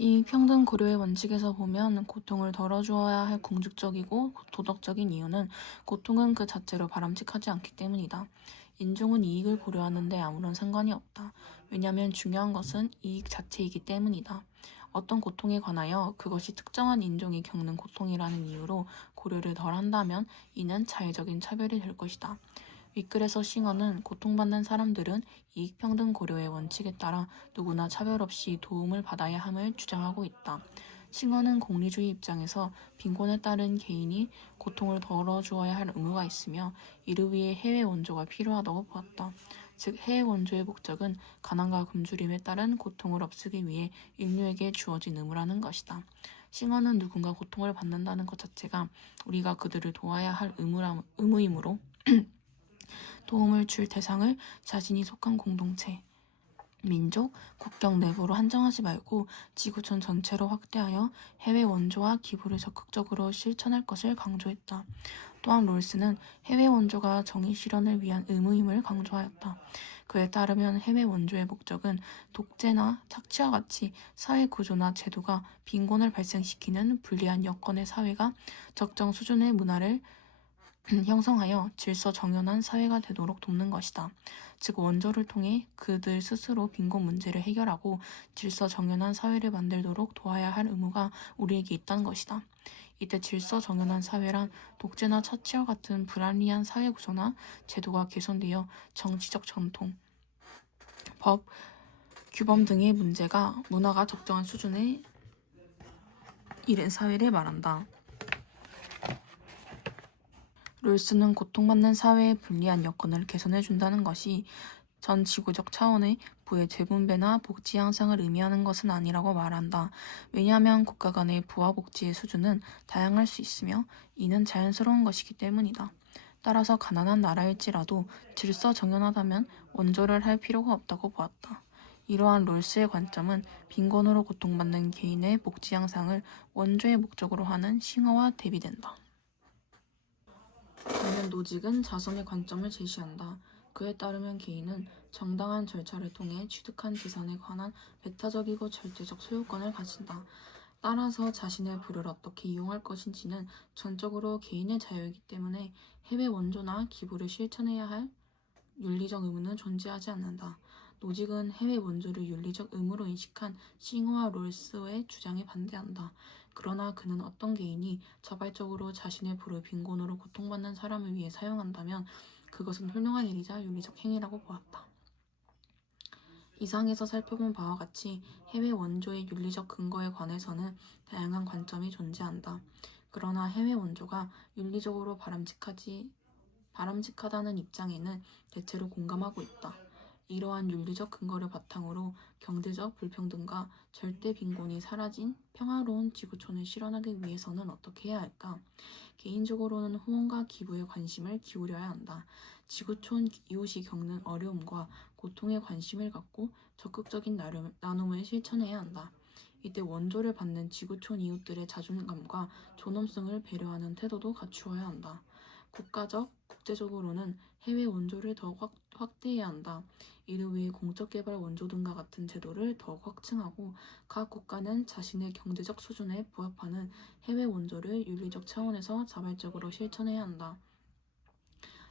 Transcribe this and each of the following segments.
이 평등 고려의 원칙에서 보면 고통을 덜어주어야 할 궁극적이고 도덕적인 이유는 고통은 그 자체로 바람직하지 않기 때문이다. 인종은 이익을 고려하는데 아무런 상관이 없다. 왜냐하면 중요한 것은 이익 자체이기 때문이다. 어떤 고통에 관하여 그것이 특정한 인종이 겪는 고통이라는 이유로 고려를 덜 한다면 이는 자의적인 차별이 될 것이다. 윗글에서 싱어는 고통받는 사람들은 이익평등 고려의 원칙에 따라 누구나 차별 없이 도움을 받아야 함을 주장하고 있다. 싱어는 공리주의 입장에서 빈곤에 따른 개인이 고통을 덜어주어야 할 의무가 있으며 이를 위해 해외 원조가 필요하다고 보았다. 즉 해외 원조의 목적은 가난과 굶주림에 따른 고통을 없애기 위해 인류에게 주어진 의무라는 것이다. 싱어는 누군가 고통을 받는다는 것 자체가 우리가 그들을 도와야 할 의무라, 의무이므로 도움을 줄 대상을 자신이 속한 공동체, 민족, 국경 내부로 한정하지 말고 지구촌 전체로 확대하여 해외 원조와 기부를 적극적으로 실천할 것을 강조했다. 또한 롤스는 해외 원조가 정의 실현을 위한 의무임을 강조하였다. 그에 따르면 해외 원조의 목적은 독재나 착취와 같이 사회 구조나 제도가 빈곤을 발생시키는 불리한 여건의 사회가 적정 수준의 문화를 형성하여 질서 정연한 사회가 되도록 돕는 것이다. 즉 원조를 통해 그들 스스로 빈곤 문제를 해결하고 질서 정연한 사회를 만들도록 도와야 할 의무가 우리에게 있다는 것이다. 이때 질서 정연한 사회란 독재나 차치와 같은 불합리한 사회 구조나 제도가 개선되어 정치적 전통, 법, 규범 등의 문제가 문화가 적정한 수준에 이른 사회를 말한다. 롤스는 고통받는 사회의 불리한 여건을 개선해 준다는 것이 전 지구적 차원의 부의 재분배나 복지 향상을 의미하는 것은 아니라고 말한다. 왜냐하면 국가 간의 부와 복지의 수준은 다양할 수 있으며 이는 자연스러운 것이기 때문이다. 따라서 가난한 나라일지라도 질서 정연하다면 원조를 할 필요가 없다고 보았다. 이러한 롤스의 관점은 빈곤으로 고통받는 개인의 복지 향상을 원조의 목적으로 하는 싱어와 대비된다. 반면 노직은 자성의 관점을 제시한다. 그에 따르면 개인은 정당한 절차를 통해 취득한 재산에 관한 배타적이고 절대적 소유권을 가진다. 따라서 자신의 부를 어떻게 이용할 것인지는 전적으로 개인의 자유이기 때문에 해외 원조나 기부를 실천해야 할 윤리적 의무는 존재하지 않는다. 노직은 해외 원조를 윤리적 의무로 인식한 싱어와 롤스의 주장에 반대한다. 그러나 그는 어떤 개인이 자발적으로 자신의 부를 빈곤으로 고통받는 사람을 위해 사용한다면 그것은 훌륭한 일이자 윤리적 행위라고 보았다. 이상에서 살펴본 바와 같이 해외 원조의 윤리적 근거에 관해서는 다양한 관점이 존재한다. 그러나 해외 원조가 윤리적으로 바람직하지 바람직하다는 입장에는 대체로 공감하고 있다. 이러한 윤리적 근거를 바탕으로 경제적 불평등과 절대 빈곤이 사라진 평화로운 지구촌을 실현하기 위해서는 어떻게 해야 할까? 개인적으로는 후원과 기부에 관심을 기울여야 한다. 지구촌 이웃이 겪는 어려움과 고통에 관심을 갖고 적극적인 나눔, 나눔을 실천해야 한다. 이때 원조를 받는 지구촌 이웃들의 자존감과 존엄성을 배려하는 태도도 갖추어야 한다. 국가적, 국제적으로는 해외 원조를 더욱 확, 확대해야 한다. 이를 위해 공적개발 원조 등과 같은 제도를 더욱 확충하고 각 국가는 자신의 경제적 수준에 부합하는 해외 원조를 윤리적 차원에서 자발적으로 실천해야 한다.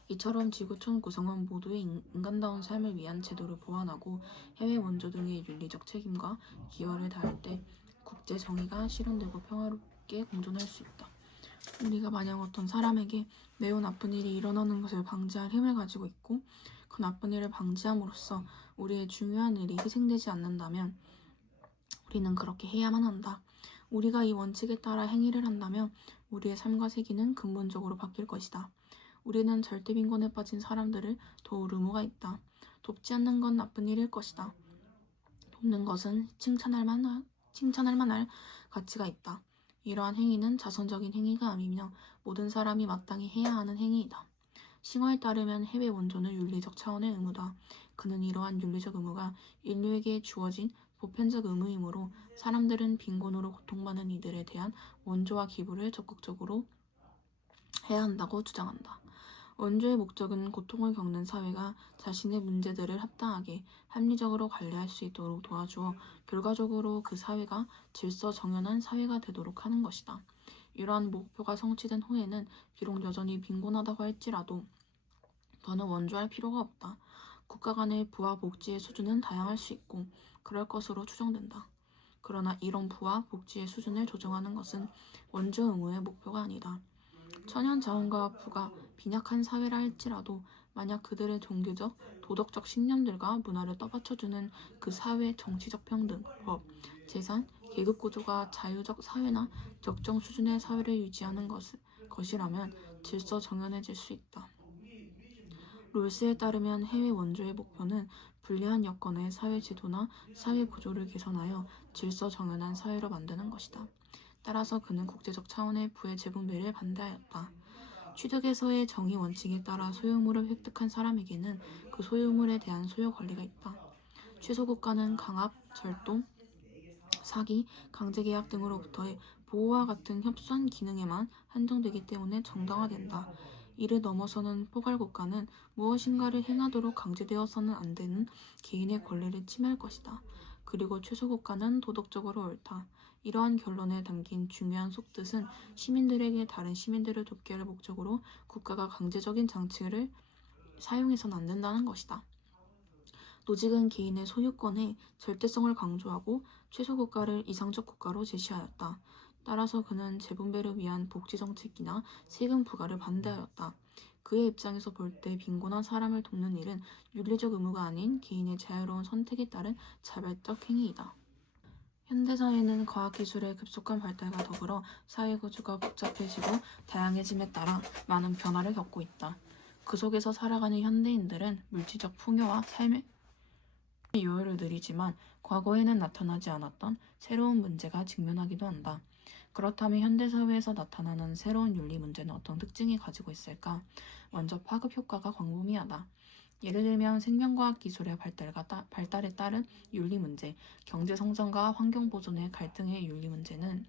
이처럼 지구촌 구성원 모두의 인- 인간다운 삶을 위한 제도를 보완하고 해외 원조 등의 윤리적 책임과 기여를 다할 때 국제 정의가 실현되고 평화롭게 공존할 수 있다. 우리가 만약 어떤 사람에게 매우 나쁜 일이 일어나는 것을 방지할 힘을 가지고 있고 그 나쁜 일을 방지함으로써 우리의 중요한 일이 희생되지 않는다면 우리는 그렇게 해야만 한다. 우리가 이 원칙에 따라 행위를 한다면 우리의 삶과 세계는 근본적으로 바뀔 것이다. 우리는 절대 빈곤에 빠진 사람들을 도울 의무가 있다. 돕지 않는 건 나쁜 일일 것이다. 돕는 것은 칭찬할 만한, 칭찬할 만할 가치가 있다. 이러한 행위는 자선적인 행위가 아니며 모든 사람이 마땅히 해야 하는 행위이다. 싱어에 따르면 해외 원조는 윤리적 차원의 의무다. 그는 이러한 윤리적 의무가 인류에게 주어진 보편적 의무이므로 사람들은 빈곤으로 고통받는 이들에 대한 원조와 기부를 적극적으로 해야 한다고 주장한다. 원조의 목적은 고통을 겪는 사회가 자신의 문제들을 합당하게 합리적으로 관리할 수 있도록 도와주어 결과적으로 그 사회가 질서 정연한 사회가 되도록 하는 것이다. 이러한 목표가 성취된 후에는 비록 여전히 빈곤하다고 할지라도 더는 원조할 필요가 없다. 국가 간의 부와 복지의 수준은 다양할 수 있고 그럴 것으로 추정된다. 그러나 이런 부와 복지의 수준을 조정하는 것은 원조 의무의 목표가 아니다. 천연 자원과 부가 빈약한 사회라 할지라도 만약 그들의 종교적, 도덕적 신념들과 문화를 떠받쳐주는 그 사회의 정치적 평등, 법, 재산, 계급 구조가 자유적 사회나 적정 수준의 사회를 유지하는 것, 것이라면 질서 정연해질 수 있다. 롤스에 따르면 해외 원조의 목표는 불리한 여건의 사회 지도나 사회 구조를 개선하여 질서 정연한 사회로 만드는 것이다. 따라서 그는 국제적 차원의 부의 재분배를 반대하였다. 취득에서의 정의 원칙에 따라 소유물을 획득한 사람에게는 그 소유물에 대한 소유 권리가 있다. 취소 국가는 강압, 절도, 사기, 강제계약 등으로부터의 보호와 같은 협소한 기능에만 한정되기 때문에 정당화된다. 이를 넘어서는 포괄 국가는 무엇인가를 행하도록 강제되어서는 안 되는 개인의 권리를 침해할 것이다. 그리고 최소 국가는 도덕적으로 옳다. 이러한 결론에 담긴 중요한 속뜻은 시민들에게 다른 시민들을 돕게 할 목적으로 국가가 강제적인 장치를 사용해서는 안 된다는 것이다. 노직은 개인의 소유권의 절대성을 강조하고 최소 국가를 이상적 국가로 제시하였다. 따라서 그는 재분배를 위한 복지 정책이나 세금 부과를 반대하였다. 그의 입장에서 볼 때 빈곤한 사람을 돕는 일은 윤리적 의무가 아닌 개인의 자유로운 선택에 따른 자발적 행위이다. 현대사회는 과학기술의 급속한 발달과 더불어 사회구조가 복잡해지고 다양해짐에 따라 많은 변화를 겪고 있다. 그 속에서 살아가는 현대인들은 물질적 풍요와 삶의 요요를 누리지만 과거에는 나타나지 않았던 새로운 문제가 직면하기도 한다. 그렇다면 현대사회에서 나타나는 새로운 윤리 문제는 어떤 특징이 가지고 있을까? 먼저 파급 효과가 광범위하다. 예를 들면 생명과학 기술의 발달과 따, 발달에 따른 윤리 문제, 경제 성장과 환경 보존의 갈등의 윤리 문제는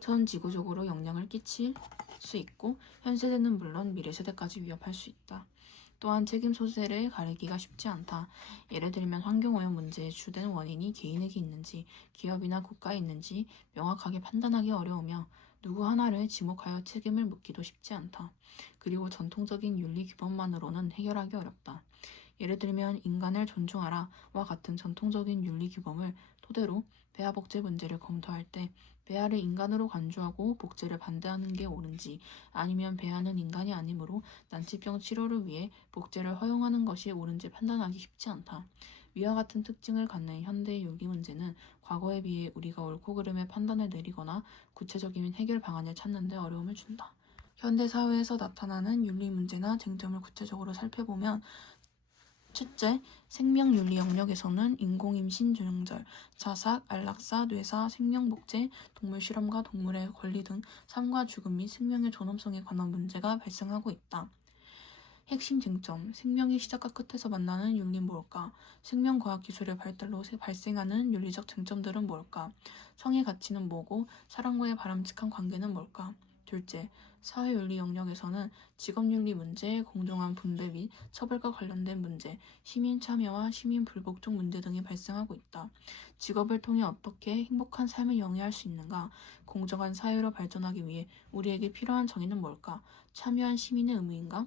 전 지구적으로 영향을 끼칠 수 있고 현 세대는 물론 미래 세대까지 위협할 수 있다. 또한 책임 소재를 가리기가 쉽지 않다. 예를 들면 환경오염 문제의 주된 원인이 개인에게 있는지 기업이나 국가에 있는지 명확하게 판단하기 어려우며 누구 하나를 지목하여 책임을 묻기도 쉽지 않다. 그리고 전통적인 윤리 규범만으로는 해결하기 어렵다. 예를 들면 인간을 존중하라와 같은 전통적인 윤리 규범을 토대로 배아 복제 문제를 검토할 때 배아를 인간으로 간주하고 복제를 반대하는 게 옳은지 아니면 배아는 인간이 아니므로 난치병 치료를 위해 복제를 허용하는 것이 옳은지 판단하기 쉽지 않다. 위와 같은 특징을 갖는 현대의 윤리 문제는 과거에 비해 우리가 옳고 그름의 판단을 내리거나 구체적인 해결 방안을 찾는 데 어려움을 준다. 현대 사회에서 나타나는 윤리 문제나 쟁점을 구체적으로 살펴보면 첫째, 생명윤리 영역에서는 인공임신 조영절, 자삭, 안락사, 뇌사, 생명복제, 동물실험과 동물의 권리 등 삶과 죽음 및 생명의 존엄성에 관한 문제가 발생하고 있다. 핵심 쟁점, 생명의 시작과 끝에서 만나는 윤리 뭘까? 생명과학기술의 발달로 발생하는 윤리적 쟁점들은 뭘까? 성의 가치는 뭐고 사람과의 바람직한 관계는 뭘까? 둘째, 사회윤리 영역에서는 직업윤리 문제, 공정한 분배 및 처벌과 관련된 문제, 시민 참여와 시민 불복 종 문제 등이 발생하고 있다. 직업을 통해 어떻게 행복한 삶을 영위할 수 있는가? 공정한 사회로 발전하기 위해 우리에게 필요한 정의는 뭘까? 참여한 시민의 의무인가?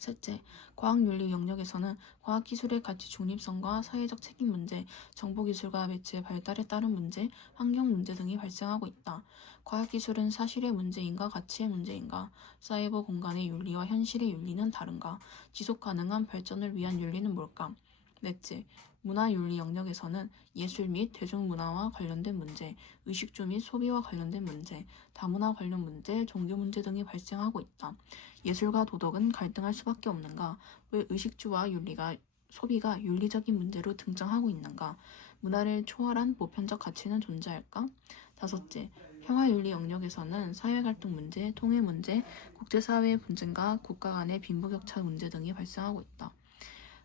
셋째, 과학윤리 영역에서는 과학기술의 가치 중립성과 사회적 책임 문제, 정보기술과 매체의 발달에 따른 문제, 환경 문제 등이 발생하고 있다. 과학기술은 사실의 문제인가 가치의 문제인가? 사이버 공간의 윤리와 현실의 윤리는 다른가? 지속 가능한 발전을 위한 윤리는 뭘까? 넷째, 문화윤리 영역에서는 예술 및 대중문화와 관련된 문제, 의식주 및 소비와 관련된 문제, 다문화 관련 문제, 종교 문제 등이 발생하고 있다. 예술과 도덕은 갈등할 수밖에 없는가? 왜 의식주와 윤리가 소비가 윤리적인 문제로 등장하고 있는가? 문화를 초월한 보편적 가치는 존재할까? 다섯째, 평화윤리 영역에서는 사회갈등 문제, 통일 문제, 국제사회의 분쟁과 국가 간의 빈부격차 문제 등이 발생하고 있다.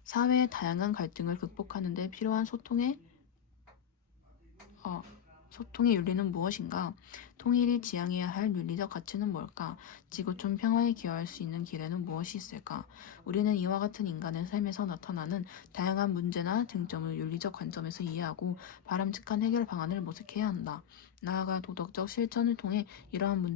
사회의 다양한 갈등을 극복하는 데 필요한 소통의 어, 소통의 윤리는 무엇인가? 통일이 지향해야 할 윤리적 가치는 뭘까? 지구촌 평화에 기여할 수 있는 기회는 무엇이 있을까? 우리는 이와 같은 인간의 삶에서 나타나는 다양한 문제나 쟁점을 윤리적 관점에서 이해하고 바람직한 해결 방안을 모색해야 한다. 나아가 도덕적 실천을 통해 이러한 문제